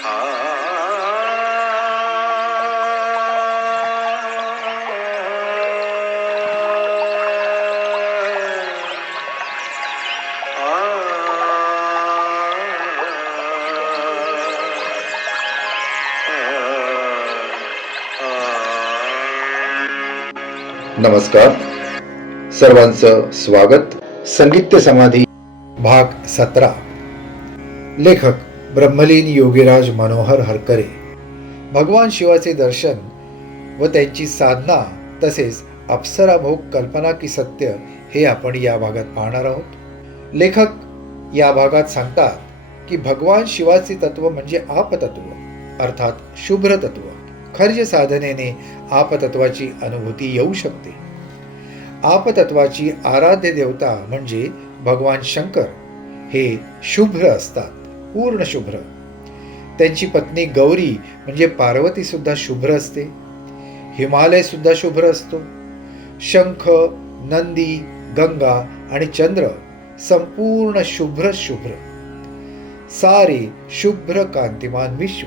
नमस्कार, सर्वांचं स्वागत. संगीत समाधी भाग 17. लेखक ब्रह्मलीन योगीराज मनोहर हरकरे. भगवान शिवाचे दर्शन व त्यांची साधना तसेच अप्सराभोग कल्पना की सत्य हे आपण या भागात पाहणार आहोत. लेखक या भागात सांगतात की भगवान शिवाचे तत्व म्हणजे आपतत्व अर्थात शुभ्र तत्व. खर्ज साधनेने आपतत्वाची अनुभूती येऊ शकते. आपतत्वाची आराध्य देवता म्हणजे भगवान शंकर हे शुभ्र असतात, पूर्ण शुभ्र. त्यांची पत्नी गौरी म्हणजे पार्वती सुद्धा शुभ्र असते. हिमालय सुद्धा शुभ्र असतो. शंख, नंदी, गंगा आणि चंद्र संपूर्ण शुभ्र शुभ्र, सारे शुभ्र कांतिमान विश्व.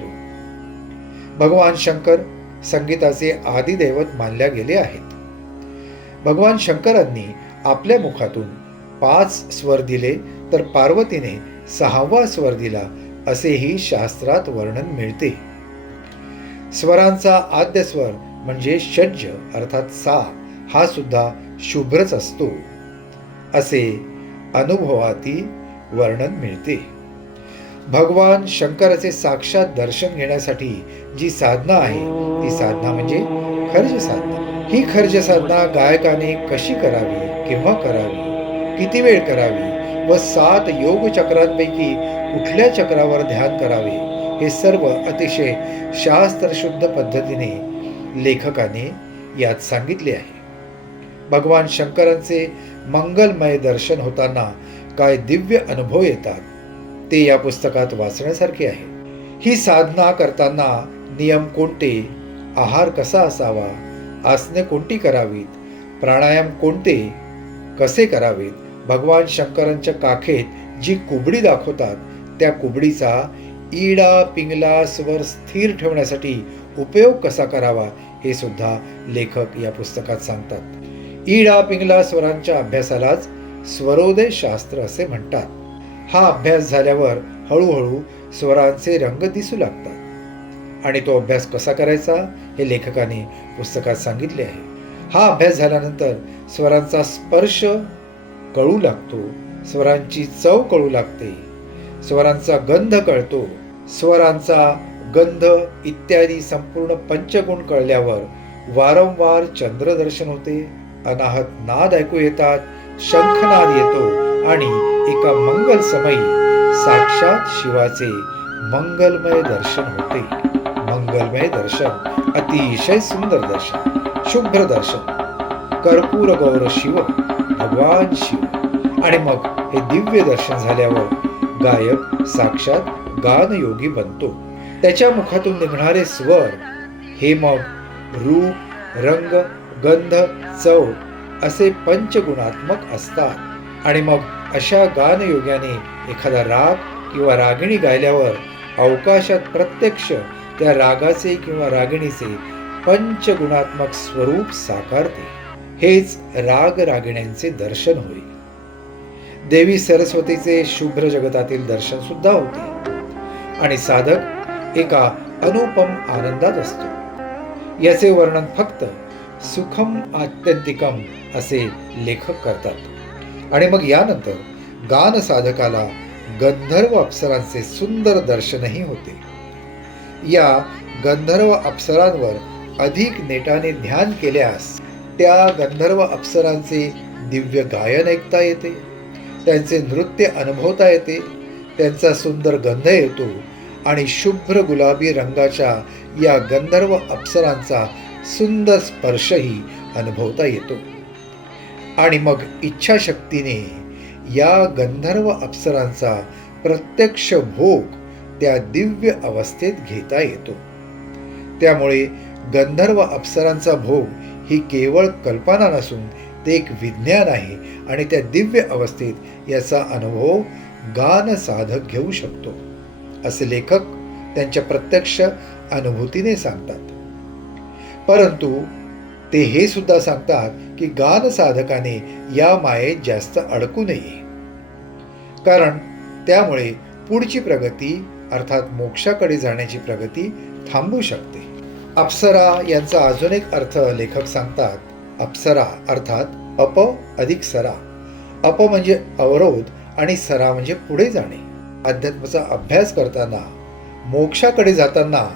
भगवान शंकर संगीताचे आदिदैवत मानल्या गेले आहेत. भगवान शंकरांनी आपल्या मुखातून 5 स्वर दिले तर पार्वतीने 6वा स्वर दिला असेही शास्त्रात वर्णन मिळते. स्वरांचा आद्य स्वर म्हणजे षड्ज अर्थात सा हा सुद्धा शुभ्रच असतो असे अनुभवाती वर्णन मिळते. भगवान शंकराचे साक्षात दर्शन घेण्यासाठी जी साधना आहे ती साधना म्हणजे खर्ज साधना. ही खर्ज साधना गायकाने कशी करावी, केव्हा करावी, किती वेळ करावी व 7 योग चक्रांपैकी कुठल्या चक्रावर ध्यान करावे हे सर्व अतिशय शास्त्रशुद्ध पद्धतीने लेखकाने यात सांगितले आहे. भगवान शंकरांचे मंगलमय दर्शन होताना काय दिव्य अनुभव येतात ते या पुस्तकात वाचण्यासारखे आहे. ही साधना करताना नियम कोणते, आहार कसा असावा, आसने कोणती करावीत, प्राणायाम कोणते कसे करावेत, भगवान शंकरांच्या काखेत जी कुबडी दाखवतात त्या कुबडीचा ईडा पिंगला स्वर स्थिर ठेवण्यासाठी उपयोग कसा करावा हे सुद्धा लेखक या पुस्तकात सांगतात. ईडा पिंगला स्वरांच्या अभ्यासालाच स्वरोदय शास्त्र असे म्हणतात. हा अभ्यास झाल्यावर हळूहळू स्वरांचे रंग दिसू लागतात आणि तो अभ्यास कसा करायचा हे लेखकाने पुस्तकात सांगितले आहे. हा अभ्यास झाल्यानंतर स्वरांचा स्पर्श कळू लागतो, स्वरांची चव कळू लागते, स्वरांचा गंध कळतो. स्वरांचा गंध इत्यादी संपूर्ण पंचगुण कळल्यावर वारंवार चंद्रदर्शन होते, अनाहत नाद ऐकू येतात, शंखनाद येतो आणि एका मंगल समयी साक्षात शिवाचे मंगलमय दर्शन होते. मंगलमय दर्शन अतिशय सुंदर दर्शन, शुभ्र दर्शन, कर्पूर गौर शिव भगवान शिव. आणि मग हे दिव्य दर्शन झाल्यावर गायक साक्षात गानयोगी बनतो. त्याच्या मुखातून निघणारे स्वर हे मग रूप, रंग, गंध, चव असे पंचगुणात्मक असतात. आणि मग अशा गानयोग्याने एखादा राग किंवा रागिणी गायल्यावर अवकाशात प्रत्यक्ष त्या रागाचे किंवा रागिणीचे पंचगुणात्मक स्वरूप साकारते. हेच राग रागिण्यांचे दर्शन होय. देवी सरस्वतीचे शुभ्र जगतातील दर्शन सुद्धा होते आणि साधक एका अनुपम आनंदात असतो. याचे वर्णन फक्त सुखम आत्यंतिकम असे लेखक करतात. आणि मग यानंतर गान साधकाला गंधर्व अप्सरांचे सुंदर दर्शनही होते. या गंधर्व अप्सरांवर अधिक नेटाने ध्यान केल्यास त्या गंधर्व अप्सरांचे दिव्य गायन ऐकता येते, त्यांचे नृत्य अनुभवता येते, त्यांचा सुंदर गंध येतो आणि शुभ्र गुलाबी रंगाच्या या गंधर्व अप्सरांचा सुंदर स्पर्शही अनुभवता येतो. आणि मग इच्छाशक्तीने या गंधर्व अप्सरांचा प्रत्यक्ष भोग त्या दिव्य अवस्थेत घेता येतो. त्यामुळे गंधर्व अप्सरांचा भोग ही केवळ कल्पना नसून ते एक विज्ञान आहे आणि त्या दिव्य अवस्थेत याचा अनुभव गान साधक घेऊ शकतो असे लेखक त्यांच्या प्रत्यक्ष अनुभूतीने सांगतात. परंतु ते हे सुद्धा सांगतात की गान साधकाने या मायेत जास्त अडकू नये, कारण त्यामुळे पुढची प्रगती अर्थात मोक्षाकडे जाण्याची प्रगती थांबू शकते. अप्सरा यांचा अजून एक अर्थ लेखक सांगतात. अप्सरा अर्थात अप अधिक सरा. अप म्हणजे अवरोध आणि सरा म्हणजे पुढे जाणे. अध्यात्माचा अभ्यास करताना, मोक्षाकडे जाताना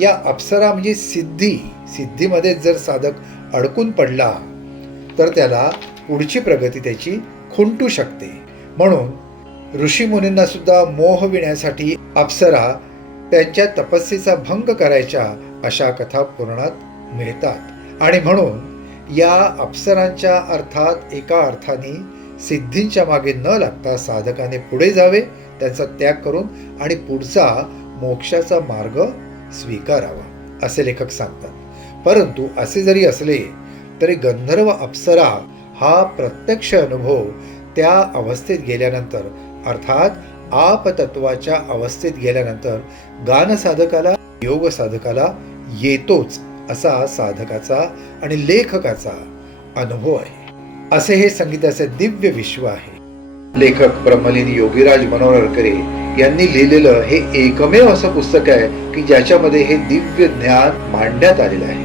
या अप्सरा म्हणजे सिद्धीमध्ये जर साधक अडकून पडला तर त्याला पुढची प्रगती त्याची खुंटू शकते. म्हणून ऋषीमुनींना सुद्धा मोहविण्यासाठी अप्सरा त्यांच्या तपस्येचा भंग करायच्या अशा कथा पुराणात मिळतात. आणि म्हणून या अप्सरांच्या अर्थात एका अर्थाने सिद्धींच्या मागे न लागता साधकाने पुढे जावे, त्यांचा त्याग करून आणि पुढचा मोक्षाचा मार्ग स्वीकारावा असे लेखक सांगतात. परंतु असे जरी असले तरी गंधर्व अप्सरा हा प्रत्यक्ष अनुभव त्या अवस्थेत गेल्यानंतर अर्थात आपतत्वाच्या अवस्थेत गेल्यानंतर गान साधकाला, योग साधकाला येतोच असा साधकाचा आणि लेखकाचा अनुभव आहे. असे हे संगीताचे दिव्य विश्व आहे. लेखक ब्रह्मलीन योगीराज मनोहरकरे यांनी लिहिलेलं हे एकमेव असं पुस्तक आहे की ज्याच्यामध्ये हे दिव्य ज्ञान मांडण्यात आलेलं आहे.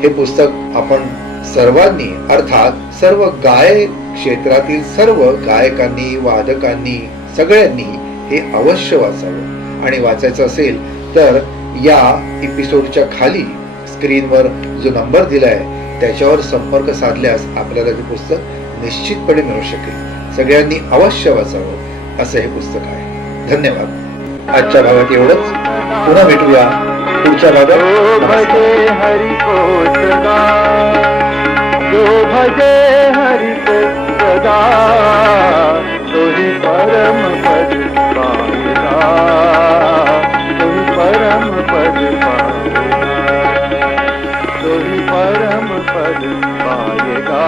हे पुस्तक आपण सर्वांनी अर्थात सर्व गायक क्षेत्रातील सर्व गायकांनी, वादकांनी, सगळ्यांनी हे अवश्य वाचावं. आणि वाचायचं असेल तर या एपिसोडच्या खाली स्क्रीनवर जो नंबर दिलाय त्याच्यावर संपर्क साधल्यास आपल्याला ते पुस्तक निश्चितपणे मिळू शकेल. सगळ्यांनी अवश्य वाचावं असं हे पुस्तक आहे. धन्यवाद. आजच्या भागात एवढंच. पुन्हा भेटूया पुढच्या भागात. भजे हरि को सदा, जो भजे हरि को सदा, तोहि परम पद पावेगा, तोहि परम पद पावेगा, तोहि परम पद पाएगा.